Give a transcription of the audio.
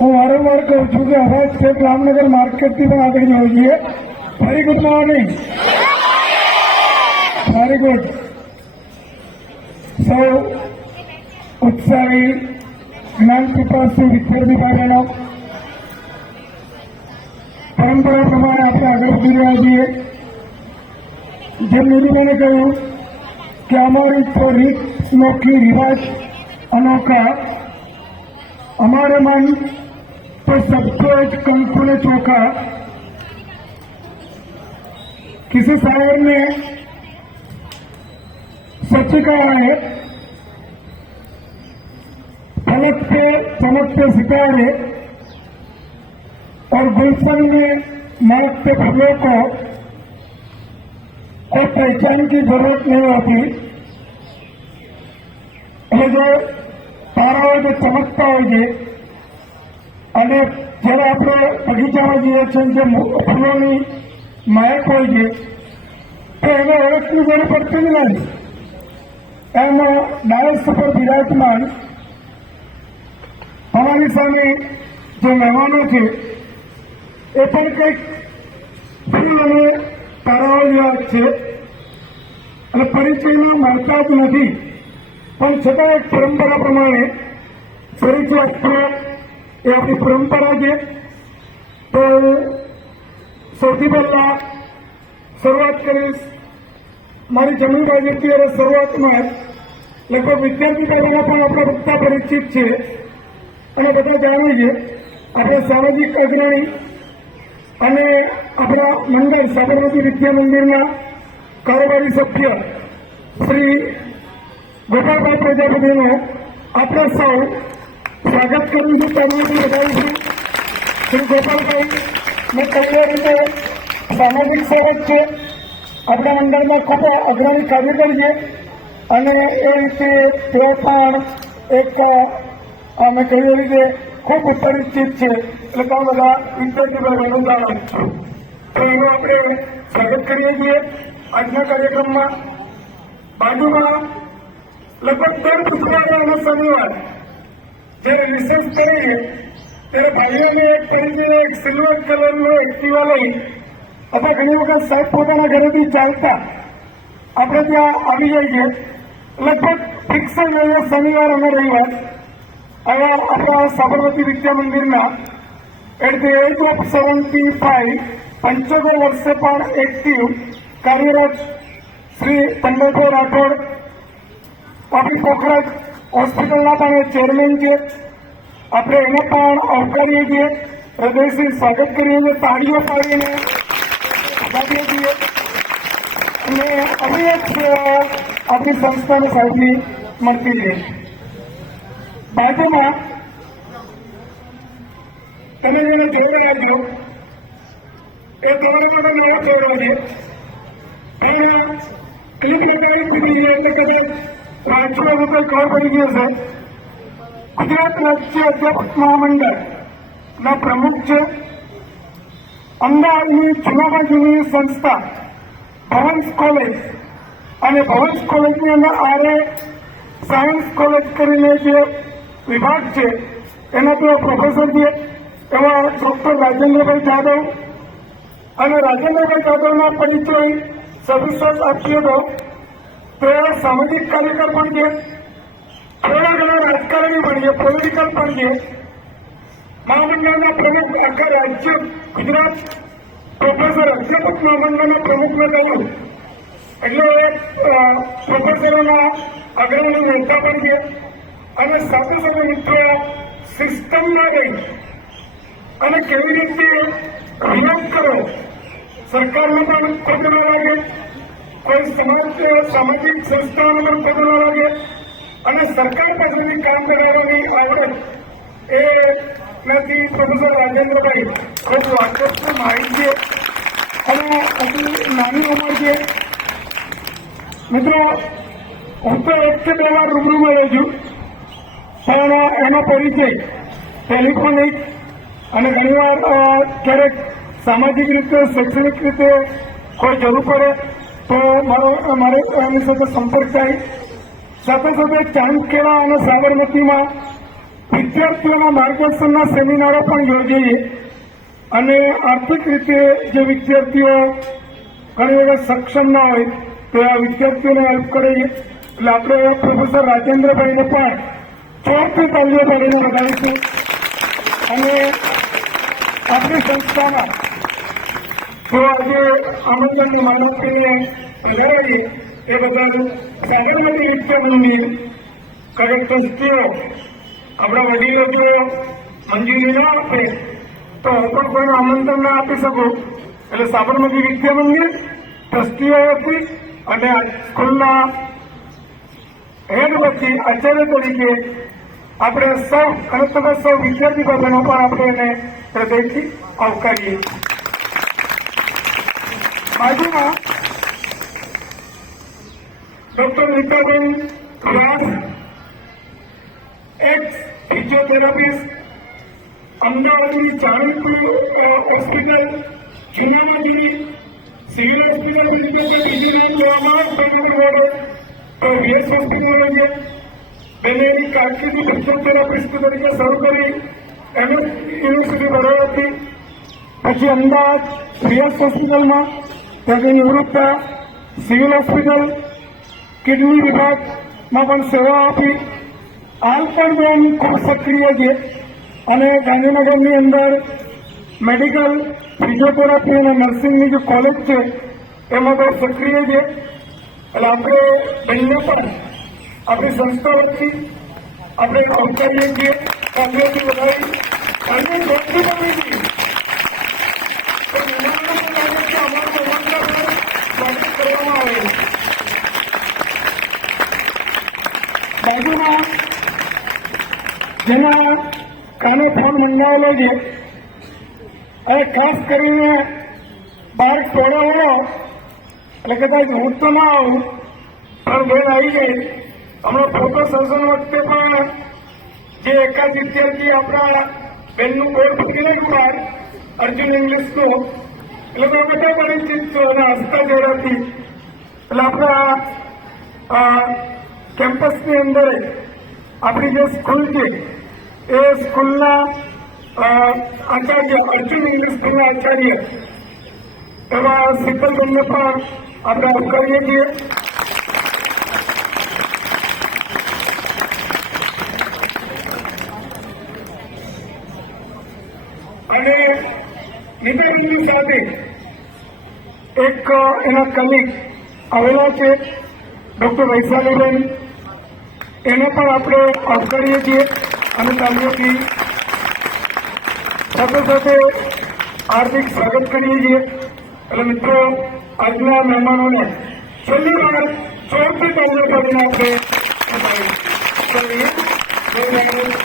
હું વારંવાર કહું છું કે આવા સ્ટેટ રામનગર માર્કેટથી પણ આગળ જવું જોઈએ. Very good morning. Very good. સૌ ઉત્સાહી જ્ઞાન પીપાસુ વિદ્યાર્થી ભાઈઓનો. પરંપરા પ્રમાણે આપણે આગળ વધી રહ્યા છીએ. જેમ નિરૂપણે કહ્યું કે અમારી તો રીત નોખી રિવાજ અનોખા. અમારે મન तो सबको एक कंकु ने चौंका किसी शायर ने सच कहा है फलक पे चमकते सितारे और गुलशन में नाचते फलों को और पहचान की जरूरत नहीं होती ये जो ताराओं जो चमकता हो ये અને જ્યારે આપણે બગીચામાં જઈએ છીએ જે ફૂલોની માયક હોય છે, તો એને ઓળખની જરૂર પડતી જ નથી. એમ ડાયસ પર બિરાજમાન અમારી સામે જે મહેમાનો છે, એ પણ કંઈક ફૂલ અને તારાઓ જેવા છે. અને પરિચયમાં માનતા જ નથી. પણ છતાં એક પરંપરા પ્રમાણે પરિચય આપવો એ આપણી પરંપરા છે તો સૌથી પહેલા શરૂઆત કરીશ મારી જમીન બાજુથી શરૂઆતમાં લગભગ વિદ્યાર્થી કાર્યમાં પણ આપણે વક્તા પરિચિત છે. અને બધા જાણે છે આપણે સામાજિક અગ્રણી અને આપણા મંડળ, સાબરમતી વિદ્યા મંદિરના કારોબારી સભ્ય શ્રી ગોપાલભાઈ પ્રજાપતિનો આપણે સૌ સ્વાગત કરું છું તમને વધારું છું શ્રી ગોપાલભાઈ ને કહીએ રીતે સામાજિક સેવક છે. આપણા મંડળમાં ખૂબ અગ્રણી કાર્યકર છે. અને એ રીતે તેઓ પણ એક, અમે કહ્યું એ રીતે ખૂબ પરિચિત છે. એટલે બહુ બધા ઇન્ટરવ્યુ જાણું તો એનું આપણે સ્વાગત કરીએ છીએ. આજના કાર્યક્રમમાં બાજુમાં લગભગ દર શુક્રવાર અને શનિવાર. જ્યારે રિસર્ચ કરીએ ત્યારે ભાઈઓને એક તરીકે એક સિલ્વર કલરનો એક્ટિવા લઈ અથવા ઘણી વખત સાહેબ પોતાના ઘરેથી ચાલતા આપણે ત્યાં આવી જઈએ લગભગ ફિક્સ જ હોય શનિવાર અને રવિવાર આવા આપણા સાબરમતી વિદ્યા મંદિરના at the age of seventy five પંચોતેર વર્ષે પણ એક્ટિવ કાર્યરત શ્રી પંડિતભાઈ રાઠોડ આપણી પોખરાજ હોસ્પિટલના પણ ચેરમેન છે. આપણે એને પણ આવકારીએ છીએ. હૃદયથી સ્વાગત કરીએ છીએ તાળીઓ પાડીને આપીએ છીએ. અને આવી એક આપણી સંસ્થાને સૌથી મળતી છે. બાજુમાં તમે જેને જોડે રાખજો. એ દોડવાનો નવો જોડો છે? ક્લિપ લગાવી દીધી એટલે કદાચ રાજ્યમાં રૂપે ખબર પડી ગયો છે. ગુજરાત રાજ્ય અધ્યાપક મહામંડળ ના પ્રમુખ છે. અમદાવાદની જૂનામાં જૂની સંસ્થા ભવન્સ કોલેજ અને ભવન્સ કોલેજની અંદર આરે સાયન્સ કોલેજ કરીને જે વિભાગ છે, એના તેઓ પ્રોફેસર છે, એવા ડોક્ટર રાજેન્દ્રભાઈ જાદવ અને રાજેન્દ્રભાઈ જાદવના પરિચય સવિશેષ આપ્યો તો તેઓ સામાજિક કાર્યકર પણ છે થોડા ઘણા રાજકારણી પણ છે પોલિટિકલ પણ છે મહામંડળના પ્રમુખ આખા રાજ્ય ગુજરાત પ્રોફેસર અધ્યાપક મહામંડળના પ્રમુખને કહ્યું એટલે પ્રોફેસરોના અગ્રણી નેતા પણ છે અને સાથે સાથે મિત્રો સિસ્ટમમાં રહી. અને કેવી રીતે વિરોધ કરો? સરકારને પણ ખોટું ન લાગે કોઈ સમાજ સામાજિક સંસ્થાઓમાં ખોટું લાગે અને સરકાર પાસેથી કામ કરાવવાની આવડત એ નથી. પ્રોફેસર રાજેન્દ્રભાઈ ખૂબ વાકેફ માહિતી છે. અને અતિ નાની ઉંમર છે. મિત્રો, હું તો એક કે બે વાર રૂબરૂ મળ્યો છું. પણ એનો પરિચય ટેલિફોનિક અને ઘણીવાર ક્યારેક સામાજિક રીતે, શૈક્ષણિક રીતે કોઈ જરૂર પડે. તો મારો, મારે એમની સાથે સંપર્ક થાય. સાથે સાથે ચાંદખેડા અને સાબરમતીમાં વિદ્યાર્થીઓના માર્ગદર્શનના સેમિનારો પણ યોજીએ. અને આર્થિક રીતે જે વિદ્યાર્થીઓ ઘણી વખત સક્ષમ ના હોય, તો આ વિદ્યાર્થીઓને હેલ્પ કરીએ એટલે આપણે પ્રોફેસર રાજેન્દ્રભાઈને પણ ચોથી તાલીઓ પાડીને વધારીશું. અને આપણી સંસ્થાના જો આજે આમંત્રણની માનવતીને લડાવીએ એ બદલ સાબરમતી વિસ્તારની કડક ટ્રસ્ટીઓ આપણા વડીલો જો મંજૂરી ન આપે તો હું પણ કોઈને આમંત્રણ ના આપી શકું. એટલે સાબરમતી વિદ્યા મંદિર ટ્રસ્ટીઓ હતી અને સ્કૂલના હેડ વતી આચાર્ય તરીકે આપણે સૌ અને તમે સૌ, વિદ્યાર્થી બહેનો પણ આપણે એને હૃદયથી આવકારીએ. બાજુમાં doctor Nitaben Vyas ex physiotherapist અમદાવાદની જાણીતી હોસ્પિટલ જૂનામાં સિવિલ હોસ્પિટલ તરીકે જોવામાં કરવામાં બેંગ્લોર તો વીએસ હોસ્પિટલ છે બેનેની કારકિર્દી ફિઝિયોથેરાપિસ્ટ તરીકે શરૂ કરી એમએસ યુનિવર્સિટી હતી. પછી અમદાવાદ વીએસ હોસ્પિટલમાં ત્યાંથી નિવૃત્ત સિવિલ હોસ્પિટલ, કિડની વિભાગમાં પણ સેવા આપી. હાલ પણ બેન ખૂબ સક્રિય છે અને ગાંધીનગરની અંદર મેડિકલ, ફિઝિયોથેરાપી અને નર્સિંગની જે કોલેજ છે, એમાં બહુ સક્રિય છે. એટલે આપણે બંને પણ આપણી સંસ્થા વચ્ચે આપણે કરીએ છીએ કોંગ્રેસની વધારી અને જોડતી બાજુમાં જેના કાનો ફોન મંગાવેલો છે અને ખાસ કરીને બાર ટોળો હોય, એટલે કદાચ હું તો ના આવું. પણ બેન આવી ગઈ. હમણાં ફોટો સર્જન વખતે પણ જે એકાદ વિદ્યાર્થી આપણા બેનનું બોર્ડ ફૂટી નાખ્યું બહાર અર્જુન ઇંગ્લિશનું. એટલે તો બધા પરિચિત અને હસતા ચહેરાથી એટલે આપણા કેમ્પસની અંદર આપણી જે સ્કૂલ છે, એ સ્કૂલના આચાર્ય અર્જુન ઇંગ્લિશ સ્કૂલના આચાર્ય, એવા શીતલબેનને પણ આપણે આવકારીએ છીએ. અને નિતિનની સાથે એક એના કલીગ આવેલા છે ડોક્ટર વૈશાલીબેન એને પણ આપણે આવકારીએ છીએ અને તાલીઓથી સાથે સાથે હાર્દિક સ્વાગત કરીએ છીએ એટલે મિત્રો આજના મહેમાનોને છેલ્લી વાર ચોથી તાલીઓ કરીને આપણે કરીએ